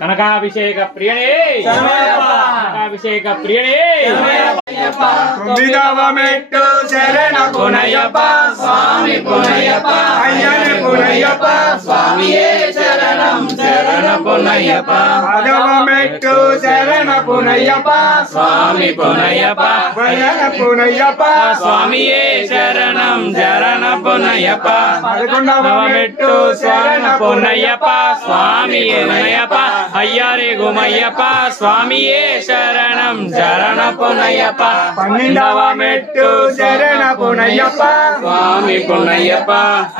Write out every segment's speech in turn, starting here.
కనకాభిషేక ప్రియనే కనకాభిషేక ప్రియనే మెట్టు శరణ పునయ్యప్ప స్వామి పునయ్యప్ప అయ్యని పునయ్యప్ప స్వామియే శరణం శరణ పునయ్యప్ప పదవ మెట్టు శరణ పునయ్యప్ప స్వామి పునయ్యప్ప అయ్యన పునయ్యప్ప స్వామియే శరణం శరణ పునయ్యప్ప పదకొండవ మెట్టు శరణ పునయ్యప్ప స్వామి పునయ్యప్ప అయ్యరే గుమయ్యప్ప స్వామియే శరణం శరణ పునయ్యప్ప పన్నెండవ మెట్టు శరణ పునయ్యప్ప స్వామి పునయ్యప్ప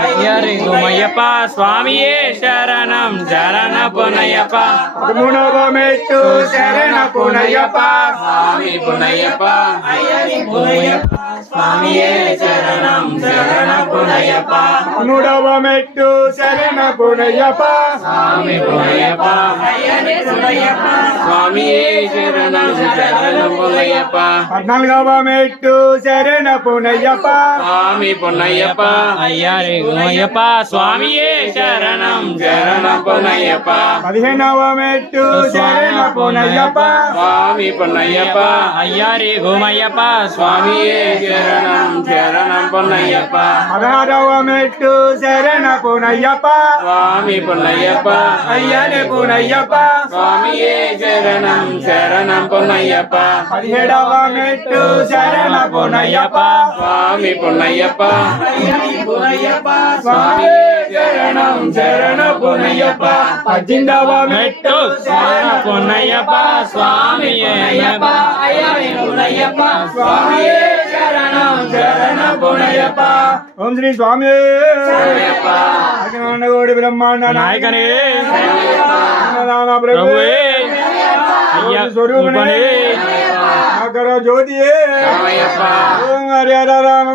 అయ్యరే గుమయ్యప్ప స్వామియే శరణం శరణ పునయ్యప్ప పదమూడవ మెట్టు శరణ పునయ్యప్ప స్వామి పునయ్యప్ప అయ్యరే గుమయ్యప్ప స్వామియే శరణం శరణ పునయ్యప్ప పదమూడవ మెట్టు శరణ పునయ్యప్ప స్వామి పునయ్యప్ప అయ్యరే గుమయ్యప్ప స్వామియే శరణం శరణ పునయ్యప్ప పద్నాలుగవ మెట్టు శరణ పునయ్యప్ప స్వామి పునయ్యప్ప అయ్యరే గుమయ్యప్ప స్వామియే శరణం శరణ పునయ్యప్ప పదిహేనవ మెట్టు శరణ పునయ్యప్ప స్వామి పునయ్యప్ప అయ్యరే గుమయ్యప్ప స్వామియే శరణం శరణం పునయ్యప్ప పదహారవ మెట్టు శరణ పునయ్యప్ప స్వామి పునయ్యప్ప అయ్యరే పునయ్యప్ప స్వామియే శరణం శరణం పునయ్యప్ప పదిహేడవ మెట్టు శరణ పునయ్యప్ప స్వామి పునయ్యప్ప అయ్యరే పునయ్యప్ప స్వామి శరణం శరణ పునయ్యప్ప పద్దెనిమిదవ మెట్టు శరణ పునయ్యప్ప స్వామి అయ్యప్ప అయ్యరే పునయ్యప్ప స్వామి శరణం శరణ పునయ్యప్ప ఓం శ్రీ స్వామి అఖిలాండకోటి బ్రహ్మాండ నాయకనే ప్రభువే స్వరూపనే జ్యోతియే ఓం హరి హర రామ